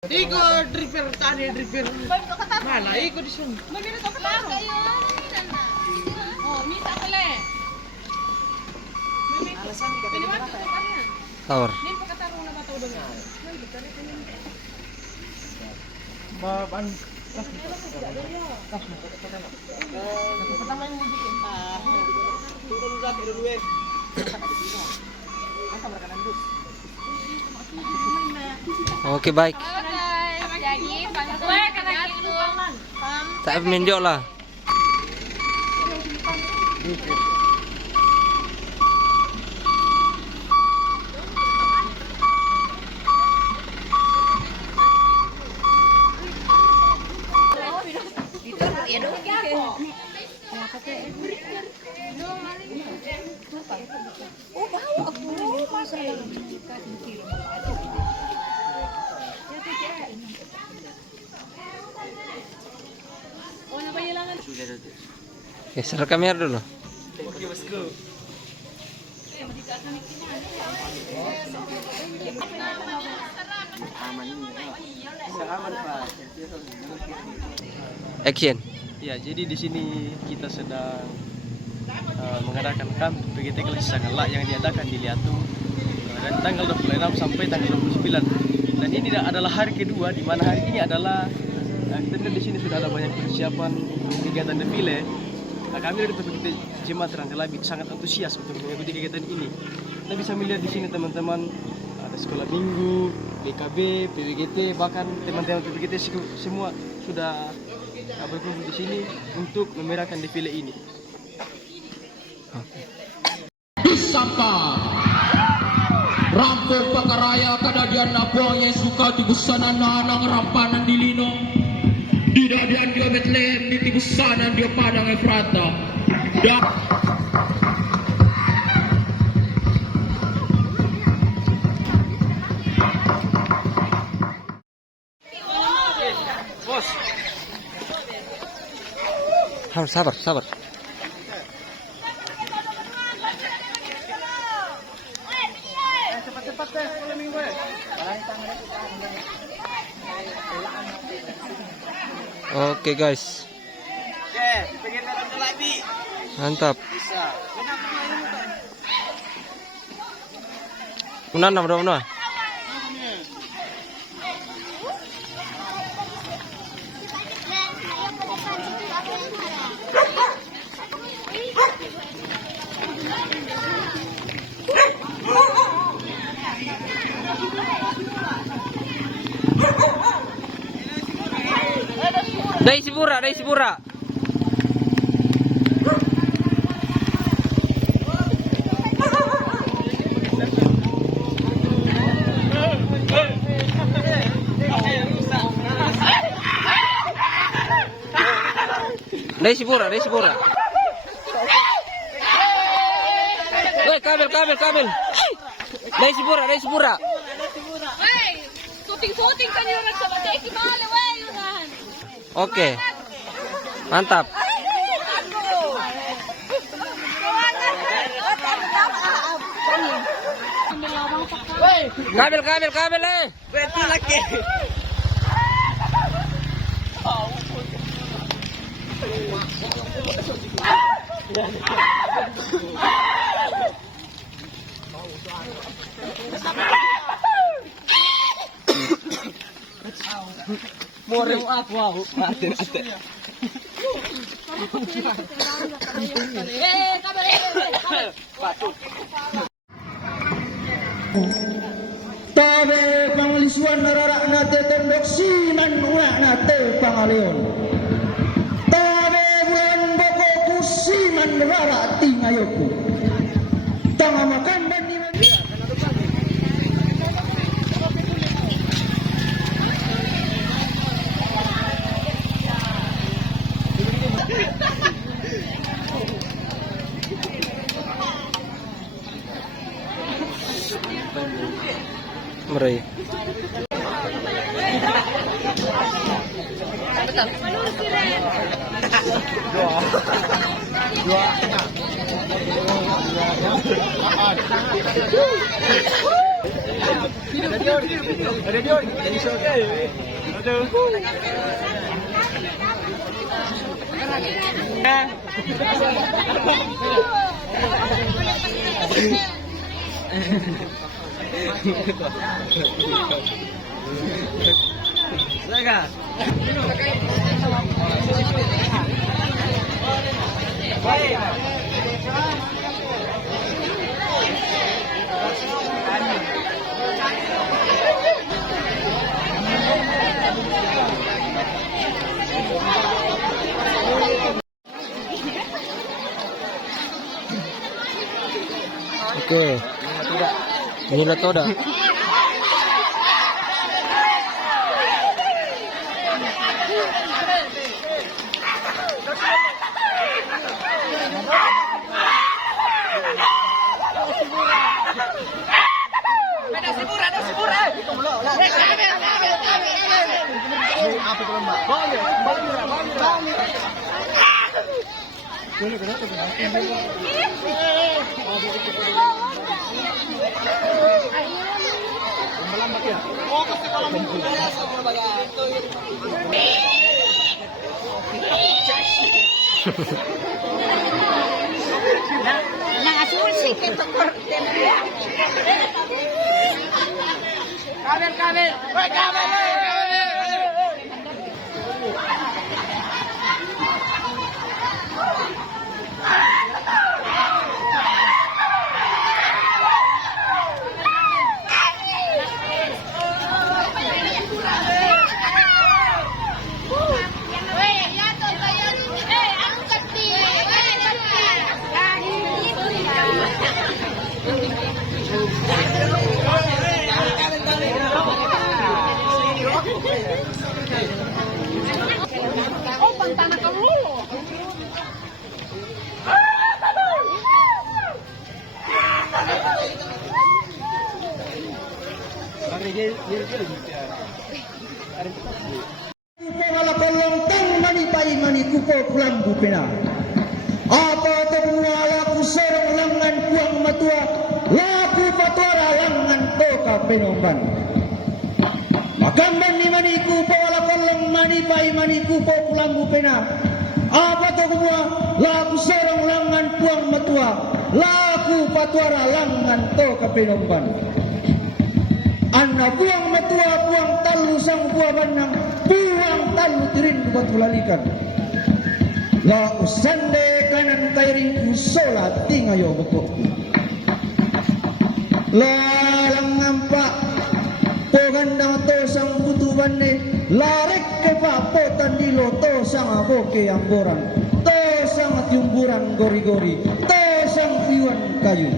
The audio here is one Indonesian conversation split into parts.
Ikut driver tadi driver. Mana ikut di sini. Oh, minta pala. Tawar. Nin pagkatarong na bato doon. Baban. Oke, baik. Tak menjok lah. Geser kamera dulu. Oke, bosku. Action. Ya, jadi di sini kita sedang mengadakan kamp PGT kelas Sangalak yang diadakan di Liatu dari tanggal 26 sampai tanggal 29. Dan ini adalah hari kedua, di mana hari ini adalah kita lihat di sini sudah ada banyak persiapan untuk kegiatan defile. Nah, kami dari PGT Jemaat Rantai Labi sangat antusias untuk mengikuti kegiatan ini. Kita bisa melihat di sini teman-teman ada sekolah minggu, BKB, PWGT, bahkan teman-teman PWGT semua sudah berkumpul di sini untuk memerahkan defile ini. Disapa rampung pakaraya kadadian nabuang yang suka tibusanan nanang rampanan di lino didadian dia Betlehem di tibusanan dia padang Efrata dan Bos, Sabar, sabar. cepat-cepat deh, sekolah minggu ya. Oke, guys. Oke, PGT Rantai Labi. Mantap. Bisa. Unana, bro, unana. Dari Sipura, dari Sipura. Dari Sipura, dari Sipura. Woi, kabel, kabel, kabel. Dari Sipura, dari Sipura. Wey, syuting-syuting kan yung nagsabay. Kibali, wey, yun. Oke. Mantap. Kabel, kabel, kabel, Betul lagi. More wow. Atin. tabe pangalisuan nararak nate tondok sinan uak nate pangalion tabe bulan boko kusiman nararak tingayoku tanga makan bani Meraih. Dua. Oke. Ini toda. Oh, pantana kamu. Wala kolong tang manipay manikupo pulang bupena. Apa termuala ku serong langan kuang matua, laku patuara langan toka penomban. Makamban ni manikupo wala kolong manipay manikupo pulang bupena. Apa termuala laku serong langan kuang matua, laku patuara langan toka penomban. Anna buang matua buang talu sang buah banang buang talu tirin buat ulalikan. La usande kanan kairing usola tingayo bokokku. La lang nampak pogandang to sang putubane larek ke papotan dilo to sang aboke amborang to sang tiumburan gori-gori to sang iwan kayu.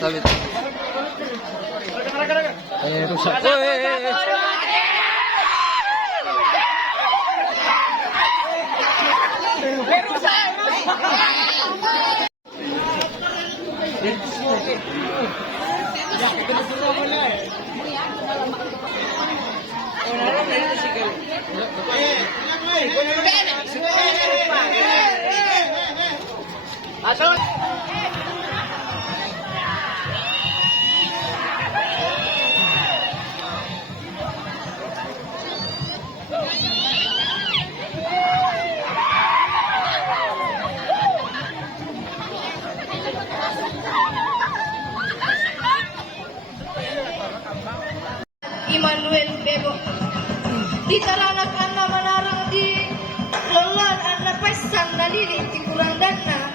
Sabit. Rusak. Immanuel Bebo. Di taranak anna manarang di lolan anna pesan nalili di kurang dana.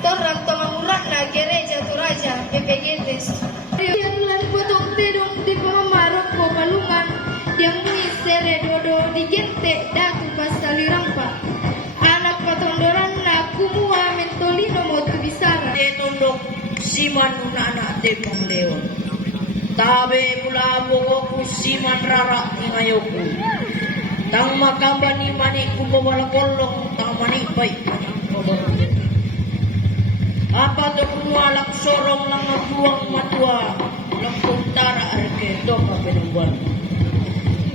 Torang tomanguran na gereja turaja PPGTS. Dianulan potong tedong di pemamarok po palungan. Yang mui sere dodo di gente daku pasali rampa. Anak patondoran na kumua mentolino motu bisara. Tunduk siman una anak te pangleon. Tabe mula bogo siman rara ingayoku. Tang makamba ni mani kumawala kolong tang manipay apa to kumualak sorong lang buang matua lang kuntara arke do ka penungban.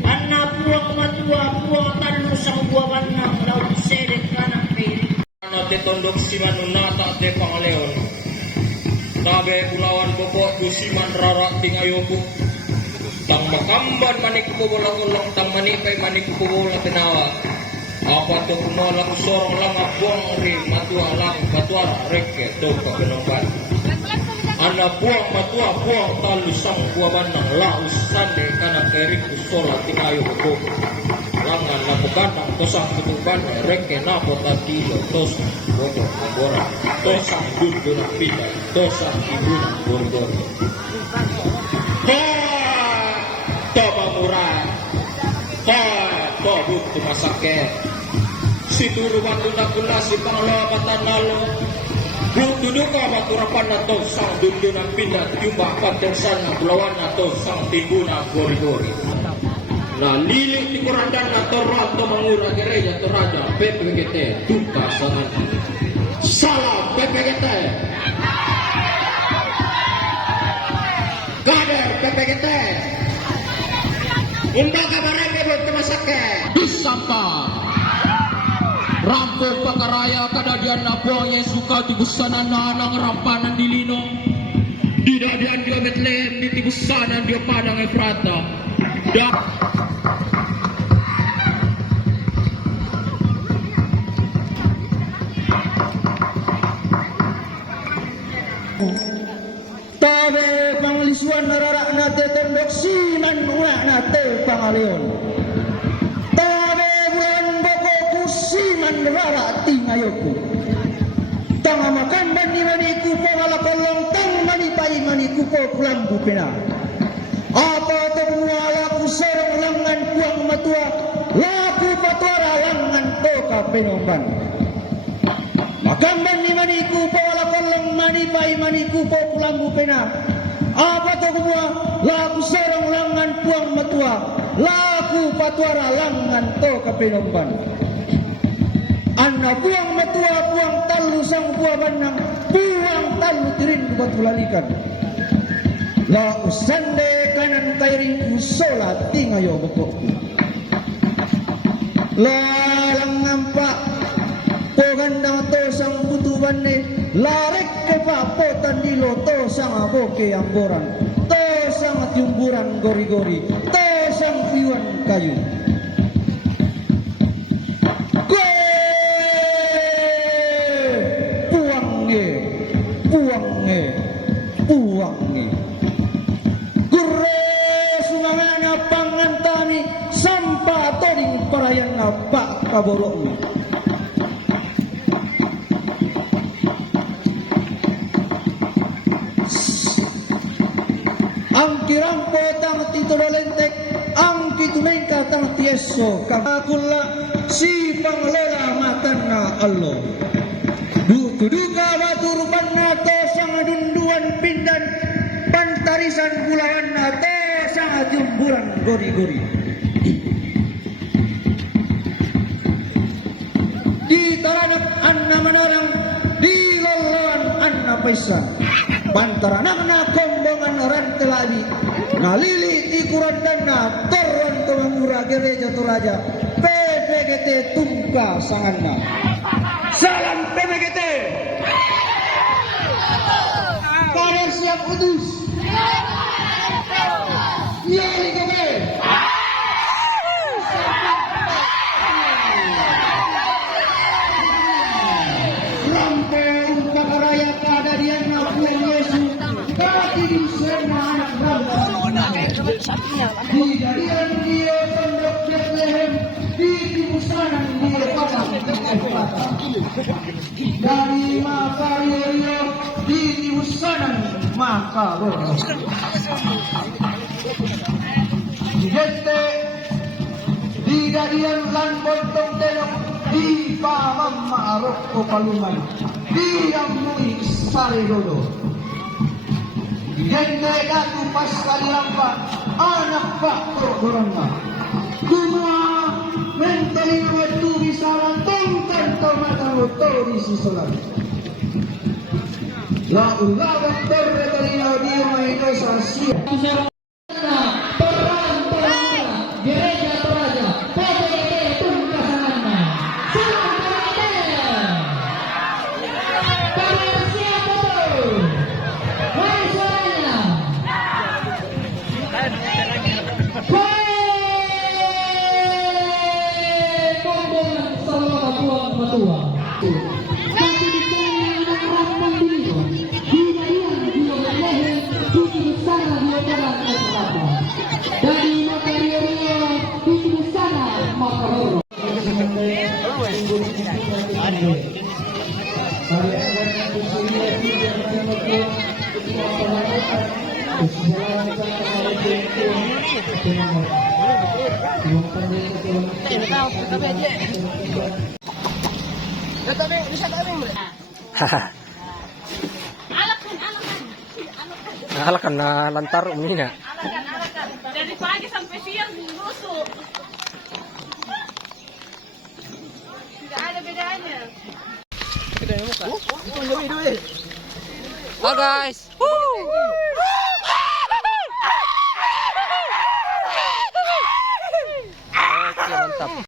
Anna buang matua buang talusang buawan ng laut seret kanang pili. Ano te tondok siman unata te pangaleon. Tabe kulawan boko siman rara tingayoku. Tang makamban manik kubola ulong tang manipay manik kubola tenawa. Apa to kunolak sorong lang buang ri matua lang matua reke to ka penungban. Ana buang matua buang talusang buawan ng laut sande kanang kerik kusola tingayo boko. Langan lapukanang tosang kutuban reke napo tatilo tosang bodo agora tosang dudu na pita tosang ibu na gori-gori. Toba murah, to bukti masake. Si turu batu na kula si panglawa patanalo. Bukti duka baturapan na to sang dudu na pinat jumpa patensan na kulawan na to sang tibu na gori-gori. Na lilit di kurandan na torang to mangura gereja to raja PPGT duka sangat. Salam PPGT. Kader PPGT. Umbaga barangnya belum temasake. Disampa. Rampung pakaraya kadadian nabuang Yesus kau tibusanan na anang rampanan di lino. Didadian dia Betlehem di tibusanan dia padang Efrata. Tabe panglisuan nararak na te tondok siman uak na te pangaleon. Tabe bulan boko kusiman nararak tingayoku. Tanga makan bani maniku po ngalakolong tang manipai maniku po kulambu pena. Apa to kumwala ku sorong langan puang matua laku patuara langan to kapenomban. Makamban ni maniku po wala kolong manipai maniku po kulambu pena. Apa to kumwa laku sorong langan puang matua laku patuara langan to kapenomban. Anna buang matua buang talu sang buah banang buang talu tirin kubatulalikan. La usande kanan kairing usola tingayo bokokku. La langampak pogandang to sang putuban ni larek ke papotan di loto sang aboke amboran to sang tiumburan gori-gori to sang piwan kayu. Puange gure sumangana pangantani sampa toring parayan na pak kaboroknya. Ang kirampo tang titulolentek ang kitunain ka tang tieso kakula si panglola matan na Allah. Duka baturupan nato sang dunduan pindan pantarisan bulawan nato sang jumburan gori-gori. Di taranak anna manarang di loloan anna paisan pantaranak na kombongan orang telabi ngalili di kurandan na toron tumangura gereja toraja PPGT tungka sanganna. Salam PPGT. Kader siap utus. Yari kami. Rampung pakaraya kadadian nabuang Yesus. Kaki di sana anak bangsa. Di dadian dia tondok Betlehem. Di tibusanan dia padang Efrata. Dari Makario di tibusanan Makario. Jete di dadian lan bontong telok di pamam maarok o paluman di yang mui sari dodo Henday datu pas kalilampa anak pak korona. Kuma mentali waktu bisa rantongkan tomatan waktu di sisulan. La ulawat terretalina dia maino sasia. Gereja Toraja, PPT Tunggasanana. Salam Toraja. Kalian siapa tuh? Mari suaranya. Rombongan Salwa Buang Matua. Satu di anak rantang diri. Hidayah dia leher, putih besar dia jalan ke selatan. Dari Makario putih besar Makaroro. Alakan na lantar umina. Dari pagi sampai siang busuk. Tidak ada bedanya. Bye guys. Oke, mantap.